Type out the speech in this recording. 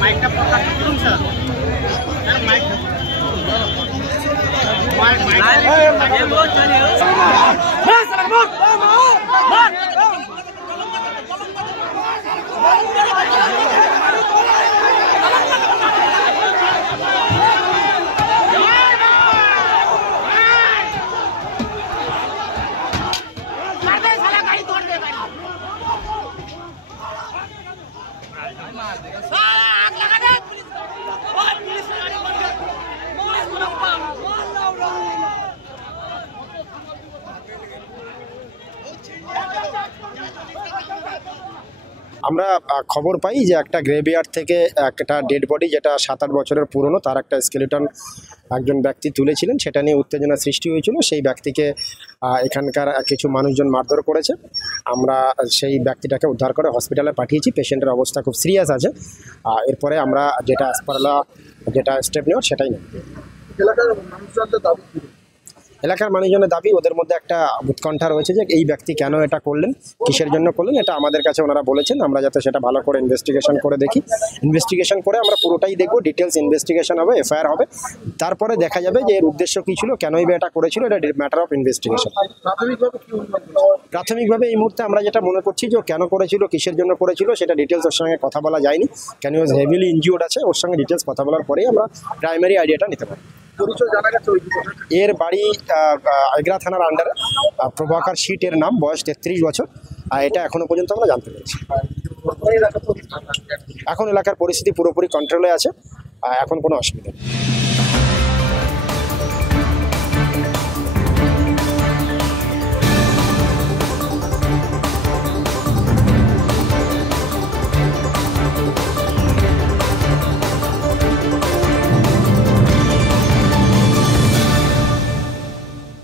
মাইকটা প্রকাশ করুন sir mic আমরা খবর পাই যে একটা গ্রেভিয়ার্ড থেকে একটা ডেড বডি যেটা 7-8 বছরের পুরনো, তার একটা স্কেলেটন একজন ব্যক্তি তুলেছিলেন। সেটা নিয়ে উত্তেজনা সৃষ্টি হয়েছিল। সেই ব্যক্তিকে এখানকার কিছু মানুষজন মারধর করেছে। আমরা সেই ব্যক্তিটাকে উদ্ধার করে হসপিটালে পাঠিয়েছি। পেশেন্টের অবস্থা খুব সিরিয়াস আছে। এরপরে আমরা যেটা অ্যাসপারলা যেটা স্টেপ নেওয়ার সেটাই নেব। এলাকার মানুষজনের দাবি, ওদের মধ্যে একটা উৎকণ্ঠা রয়েছে যে এই ব্যক্তি কেন এটা করলেন, কিসের জন্য করলেন, এটা আমাদের কাছে ওনারা বলেছেন। আমরা যাতে সেটা ভালো করে ইনভেস্টিগেশন করে দেখি। ইনভেস্টিগেশন করে আমরা পুরোটাই দেখব, ডিটেলস ইনভেস্টিগেশন হবে, এফআইআর হবে। তারপরে দেখা যাবে যে এর উদ্দেশ্য কী ছিল, কেনই বা এটা করেছিল, এটা ম্যাটার অফ ইনভেস্টিগেশন। প্রাথমিকভাবে এই মুহূর্তে আমরা যেটা মনে করছি যে কেন করেছিল, কিসের জন্য করেছিল, সেটা ডিটেলস ওর সঙ্গে কথা বলা যায়নি। কেন ওয়াজ হেভিলি ইনজিউর্ড আছে, ওর সঙ্গে ডিটেলস কথা বলার পরেই আমরা প্রাইমারি আইডিয়াটা নিতে পারি। এর বাড়ি এগরা থানার আন্ডারে, প্রভাকর শীট এর নাম, বয়স 33 বছর। এটা এখনো পর্যন্ত আমরা জানতে পেরেছি। এখন এলাকার পরিস্থিতি পুরোপুরি কন্ট্রোলে আছে, এখন কোনো অসুবিধা নেই।